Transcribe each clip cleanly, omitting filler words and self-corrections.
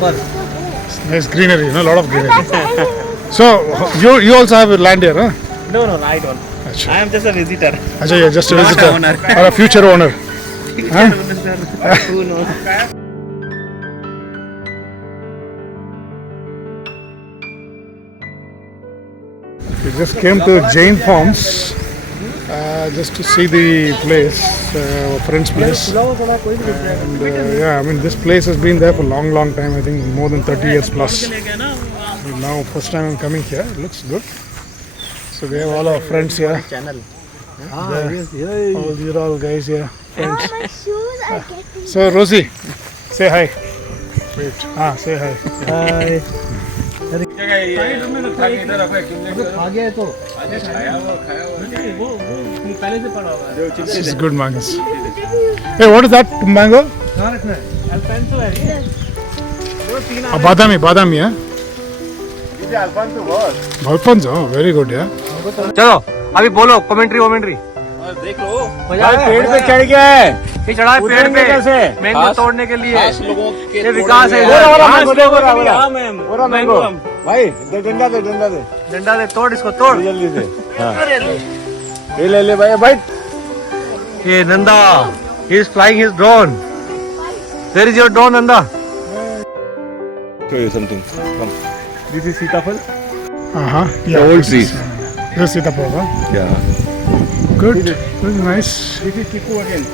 Nice greenery, a lot of greenery. So you also have a land here, huh? No, I don't. Achha. I am just a visitor. Achha, you're just a Not visitor a owner. or a future owner. Huh? Who knows? We just came to Jain Farms just to see the place, our friend's place. And yeah, I mean this place has been there for a long time. I think more than 30 years plus. But now first time I'm coming here. It looks good. So we have all our friends here. Channel. All these are all guys here. Friends. My shoes are getting. So Rosie, say hi. Wait. Say hi. Hi. This is good mangoes. Hey, what is that mango? Badami, yeah? Alfonso, very good, yeah. चलो अभी बोलो commentary देख लो पेड़ पे चढ़ गया है ये चढ़ा है पेड़ पे कैसे मैंगो तोड़ने के लिए ये विकास है मैंगो भाई डंडा दे डंडा दे तोड़ इसको तोड़ जल्दी से ये ले भाई भाई ये Nanda he is flying his drone where is your drone nanda show you something come this is sitafal Yeah, old tree this is Sitapur, huh? yeah Good. This is nice. this is chiku again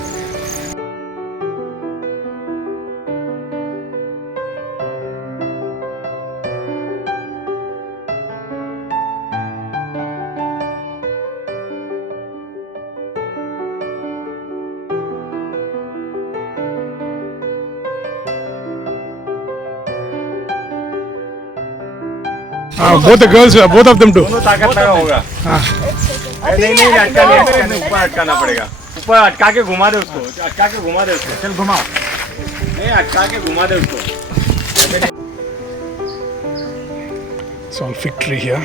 Both the girls, both of them do. दोनों ताकत लगा होगा नहीं ऊपर अटकाना पड़ेगा ऊपर अटका के घुमा दे उसको चल घुमाओ नहीं अटका के घुमा दे उसको It's all fig tree here.